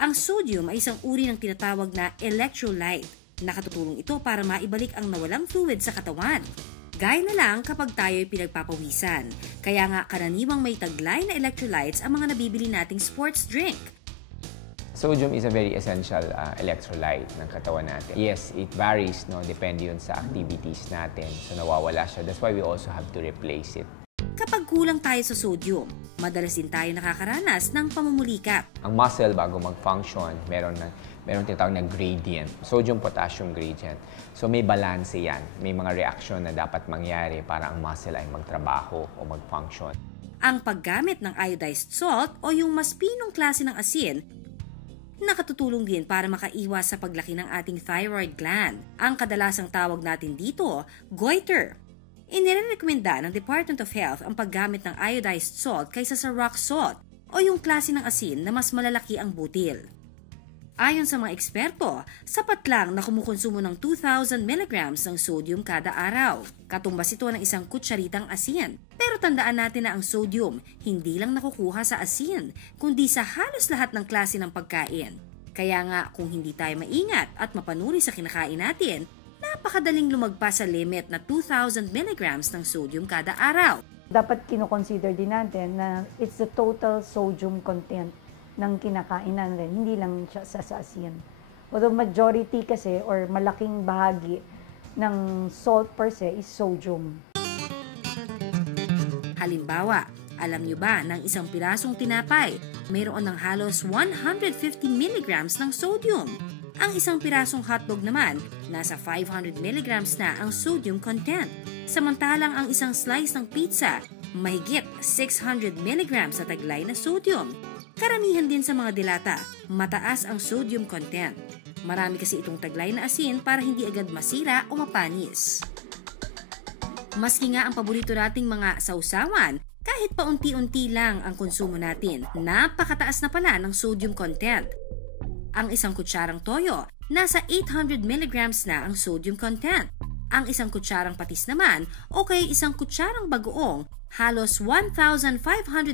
Ang sodium ay isang uri ng tinatawag na electrolyte. Nakatutulong ito para maibalik ang nawalang fluid sa katawan. Gaya na lang kapag tayo'y pinagpapawisan. Kaya nga karaniwang may taglay na electrolytes ang mga nabibili nating sports drink. Sodium is a very essential electrolyte ng katawan natin. Yes, it varies, no, depende yun sa activities natin. So nawawala siya. That's why we also have to replace it. Kapag kulang tayo sa sodium, madalas din tayo nakakaranas ng pamumulikap. Ang muscle bago mag-function, meron tinatawag na gradient, sodium-potassium gradient. So may balance yan. May mga reaksyon na dapat mangyari para ang muscle ay magtrabaho o mag-function. Ang paggamit ng iodized salt o yung mas pinong klase ng asin, nakatutulong din para makaiwas sa paglaki ng ating thyroid gland. Ang kadalasang tawag natin dito, goiter. Inirekomenda ng Department of Health ang paggamit ng iodized salt kaysa sa rock salt o yung klase ng asin na mas malalaki ang butil. Ayon sa mga eksperto, sapat lang na kumukonsumo ng 2,000 mg ng sodium kada araw. Katumbas ito ng isang kutsaritang asin. Pero tandaan natin na ang sodium hindi lang nakukuha sa asin, kundi sa halos lahat ng klase ng pagkain. Kaya nga kung hindi tayo maingat at mapanuri sa kinakain natin, napakadaling lumagpas sa limit na 2,000 mg ng sodium kada araw. Dapat kinoconsider din natin na it's the total sodium content ng kinakain natin, hindi lang siya sa asin. Although majority kasi or malaking bahagi ng salt per se is sodium. Halimbawa, alam niyo ba ng isang pirasong tinapay, mayroon ng halos 150 mg ng sodium. Ang isang pirasong hotdog naman, nasa 500 mg na ang sodium content. Samantalang ang isang slice ng pizza, mahigit 600 mg na taglay na sodium. Karamihan din sa mga dilata, mataas ang sodium content. Marami kasi itong taglay na asin para hindi agad masira o mapanis. Maski nga ang paborito nating mga sausawan, kahit paunti-unti lang ang konsumo natin, napakataas na pala ng sodium content. Ang isang kutsarang toyo, nasa 800 mg na ang sodium content. Ang isang kutsarang patis naman o kaya isang kutsarang bagoong, halos 1,500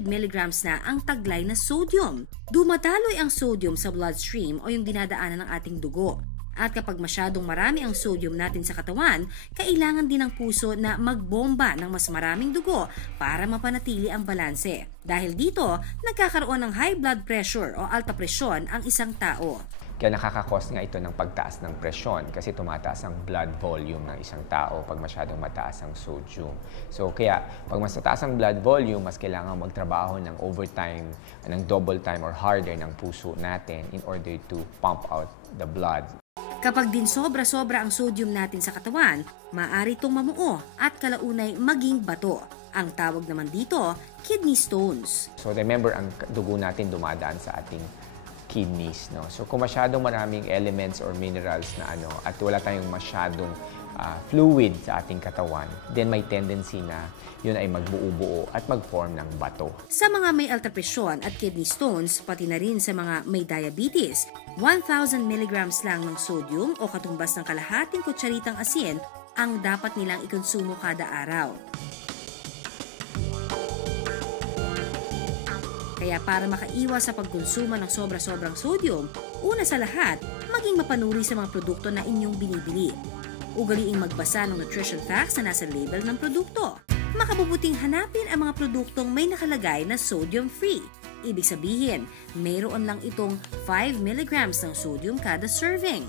mg na ang taglay na sodium. Dumadaloy ang sodium sa bloodstream o yung dinadaanan ng ating dugo. At kapag masyadong marami ang sodium natin sa katawan, kailangan din ng puso na magbomba ng mas maraming dugo para mapanatili ang balanse. Dahil dito, nagkakaroon ng high blood pressure o alta presyon ang isang tao. Kaya nakakakos nga ito ng pagtaas ng presyon kasi tumataas ang blood volume ng isang tao pag masyadong mataas ang sodium. So kaya pag mas mataas ang blood volume, mas kailangan magtrabaho ng overtime, ng double time or harder ng puso natin in order to pump out the blood. Kapag din sobra-sobra ang sodium natin sa katawan, maaari itong mamuo at kalaunay maging bato. Ang tawag naman dito, kidney stones. So remember, ang dugo natin dumadaan sa ating kidneys, no? So kung masyadong maraming elements or minerals na at wala tayong masyadong fluid sa ating katawan, then may tendency na yun ay magbuo-buo at mag-form ng bato. Sa mga may alta presyon at kidney stones, pati na rin sa mga may diabetes, 1,000 mg lang ng sodium o katumbas ng kalahating kutsaritang asin ang dapat nilang ikonsumo kada araw. Kaya para makaiwas sa pagkonsumo ng sobra-sobrang sodium, una sa lahat, maging mapanuri sa mga produkto na inyong binibili. Ugaliing magbasa ng nutrition facts na nasa label ng produkto. Makabubuting hanapin ang mga produktong may nakalagay na sodium-free. Ibig sabihin, mayroon lang itong 5 mg ng sodium kada serving.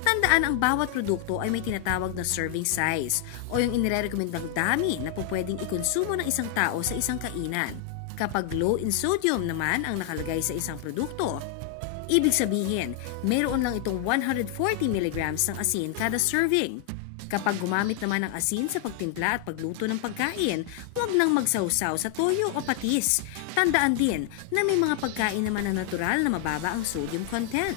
Tandaan ang bawat produkto ay may tinatawag na serving size o yung inirekomendang dami na pwedeng ikonsumo ng isang tao sa isang kainan. Kapag low in sodium naman ang nakalagay sa isang produkto, ibig sabihin, mayroon lang itong 140 mg ng asin kada serving. Kapag gumamit naman ng asin sa pagtimpla at pagluto ng pagkain, huwag nang magsawsaw sa toyo o patis. Tandaan din na may mga pagkain naman na natural na mababa ang sodium content.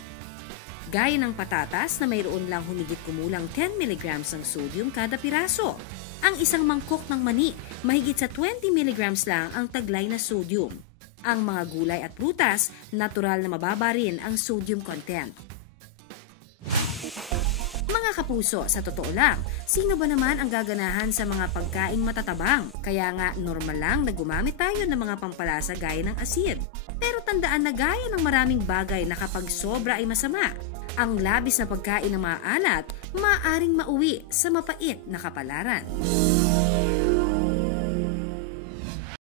Gaya ng patatas na mayroon lang humigit kumulang 10 mg ng sodium kada piraso. Ang isang mangkok ng mani, mahigit sa 20 mg lang ang taglay na sodium. Ang mga gulay at prutas, natural na mababa rin ang sodium content. Mga Mga kapuso, sa totoo lang, sino ba naman ang gaganahan sa mga pagkaing matatabang? Kaya nga normal lang na gumamit tayo ng mga pampalasa gaya ng asin. Pero tandaan na gaya ng maraming bagay na kapag sobra ay masama, ang labis na pagkain ng maalat, maaaring mauwi sa mapait na kapalaran.